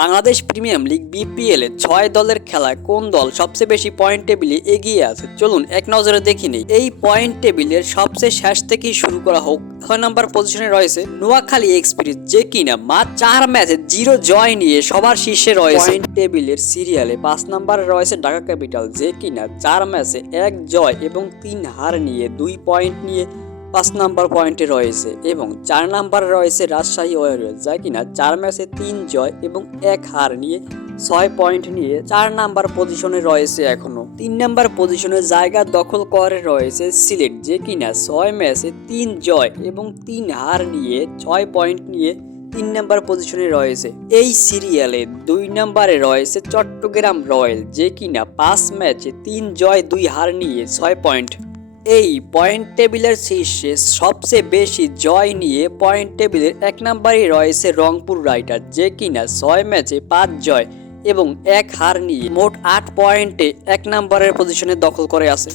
Bangladesh premier league BPL এ ৬ দলের খেলায় কোন দল সবচেয়ে বেশি পয়েন্ট টেবিলে এগিয়ে আছে চলুন এক নজরে দেখে নেই। এই পয়েন্ট টেবিলের সবচেয়ে শেষ থেকেই শুরু করা হোক। ৬ নম্বর পজিশনে রয়েছে নোয়াখালী এক্সপ্রেস, যে কিনা মাত্র ৪ ম্যাচে 0 জয় নিয়ে সবার শীর্ষে রয়েছে। পয়েন্ট টেবিলের সিরিয়ালে ৫ নম্বরে রয়েছে ঢাকা ক্যাপিটাল, যে কিনা ৪ ম্যাচে ১ জয় এবং ৩ হার নিয়ে ২ পয়েন্ট নিয়ে ৫ নম্বর পয়েন্টে রয়েছে। এবং ৪ নম্বরে রয়েছে রাজশাহী ওয়ারিয়র্স, যা কিনা ৪ ম্যাচে ৩ জয় এবং ১ হার নিয়ে ৬ পয়েন্ট নিয়ে ৪ নম্বর পজিশনে রয়েছে। এখনো ৩ নম্বর পজিশনে জায়গা দখল করে রয়েছে সিলেট, যে কিনা ৬ ম্যাচে ৩ জয় এবং ৩ হার নিয়ে ৬ পয়েন্ট নিয়ে ৩ নম্বর পজিশনে রয়েছে। এই সিরিয়ালে ২ নম্বরে রয়েছে চট্টগ্রাম রয়্যাল, যে কিনা ৫ ম্যাচে ৩ জয় ২ হার নিয়ে ৬ পয়েন্ট। এই পয়েন্ট টেবিলের শীর্ষে সবচেয়ে বেশি জয় নিয়ে পয়েন্ট টেবিলের ১ নম্বরে রয়েছে রংপুর রাইডার, যে কিনা ৬ ম্যাচে ৫ জয় এবং ১ হার নিয়ে মোট ৮ পয়েন্টে ১ নম্বরের পজিশনে দখল করে আছে।